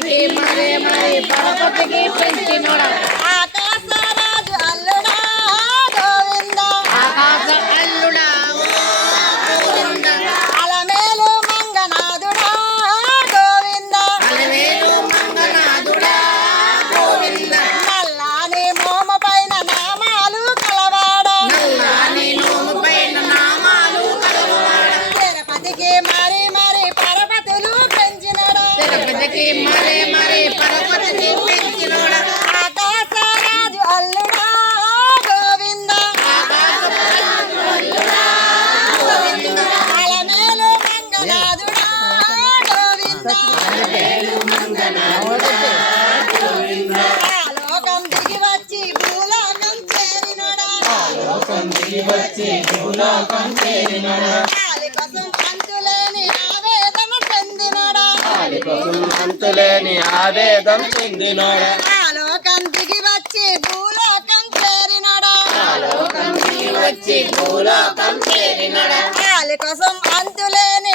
সবাইকে মারে মারে পাড়া থেকে পেন্টি নড়া అంతులేని ఆవేదం చెందినోడా ఆలోకం దిగి వచ్చి భూలోకం చేరినడా ఆలోకం దిగి వచ్చి భూలోకం చేరినడా కోసం అంతులేని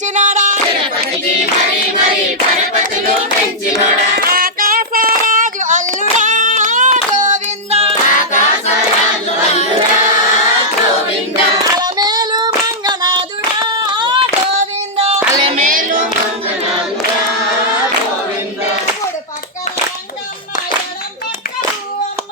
పెంచినాడా? ఆకాశరాజు అల్లుడా గోవింద. అలమేలు మంగనాథుడా గోవింద. కుడి పక్కన రంగమ్మ ఎడం పక్క భూవమ్మ.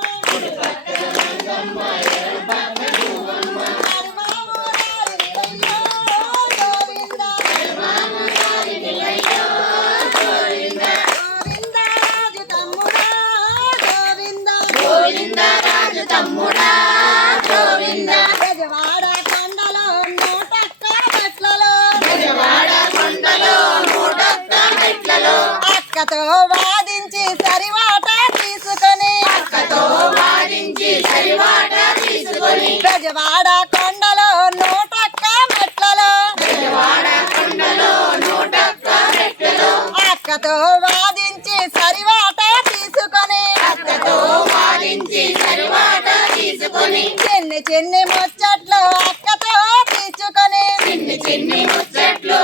పక్కతో వాదించి సరివాట తీసుకొని. అక్కతో వాదించి సరివాట తీసుకొని. గజవాడ కొండలో నూటక్క మెట్లలో. గజవాడ కొండలో నూటక్క మెట్లలో. అక్కతో వాదించి సరివాట తీసుకొని. అక్కతో వాదించి సరివాట తీసుకొని. చిన్ని చిన్ని ముచ్చట్లు అక్కతో తీసుకొని. చిన్ని చిన్ని ముచ్చట్లు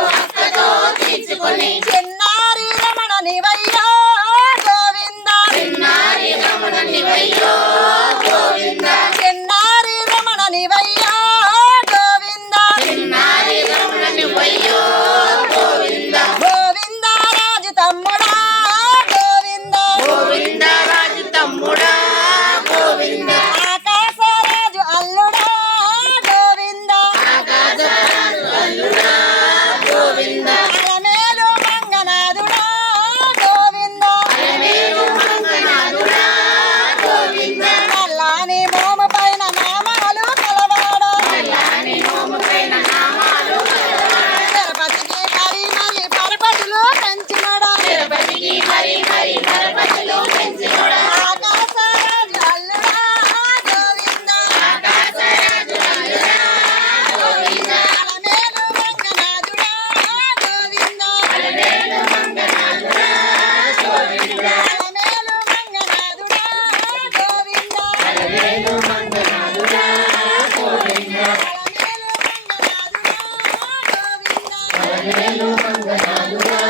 అలమేలు మంగనాథుడా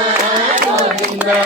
గోవిందా